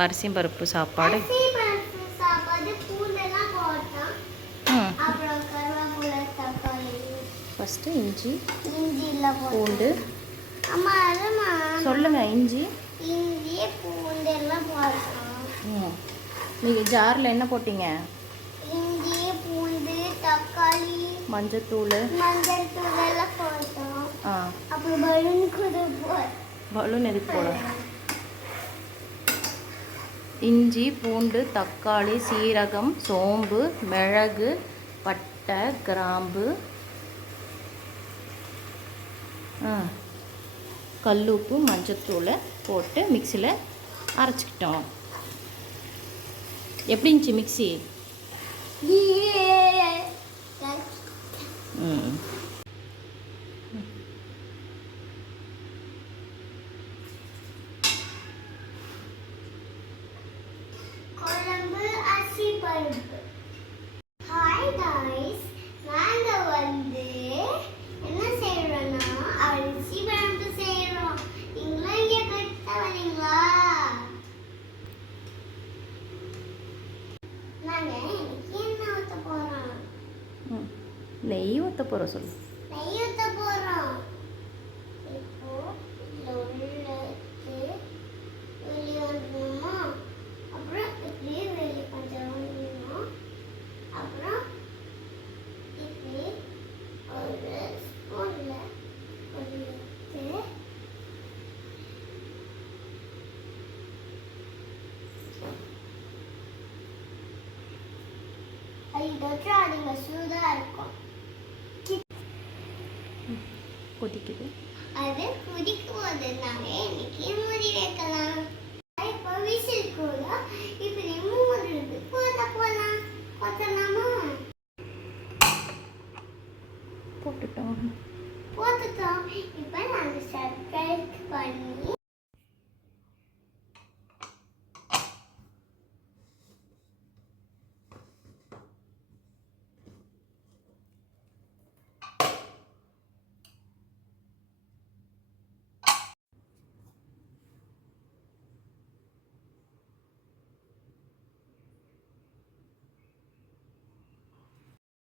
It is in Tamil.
அரிசியும் பருப்பு சாப்பாடு. ஃபஸ்ட்டு இஞ்சி பூண்டு சொல்லுங்கள். இஞ்சி பூண்டு எல்லாம் போட்டோம். நீங்கள் ஜாரில் என்ன போட்டீங்க? இஞ்சி பூண்டு தக்காளி மஞ்சத்தூள் எல்லாம் போட்டோம். அப்புறம் பலூன் எதுக்கு போட? இஞ்சி பூண்டு தக்காளி சீரகம் சோம்பு மிளகு பட்டை கிராம்பு கல்லுப்பு மஞ்சத்தூளை போட்டு மிக்சியில் அரைச்சிக்கிட்டோம். எப்படி இருந்துச்சு மிக்சி? குழம்பு அரிசி பருப்பு. ஹாய் காய்ஸ், நாங்கள் வந்து என்ன செய்கிறோன்னா அரிசி பருப்பு செய்கிறோம். நீங்களும் இங்கே கட்ட வரீங்களா? நாங்கள் இன்னைக்கு என்ன ஊற்ற போகிறோம்? நெய் ஊற்ற போகிறோம். சொல்லு. நெய் ஊற்ற போகிறோம். இப்போ வெளியே வந்துடணுமா? அப்புறம் இப்படி வெளியே கொஞ்சம் வந்துடணும். அப்புறம் இப்படி ஒரு ஸ்பூனில் எடுத்து அதில் சூடாக இருக்கும். கொதிக்குது. அது கொதிக்கும் போது நாங்கள் இன்னைக்கு மூடி வைக்கலாம். இப்போ விசில் கூட இப்படி மூடுறது போடலாம். கொத்தலாமா? போட்டுட்டோம். இப்போ நாங்கள் சப்ஸ்கிரைப் பண்ணி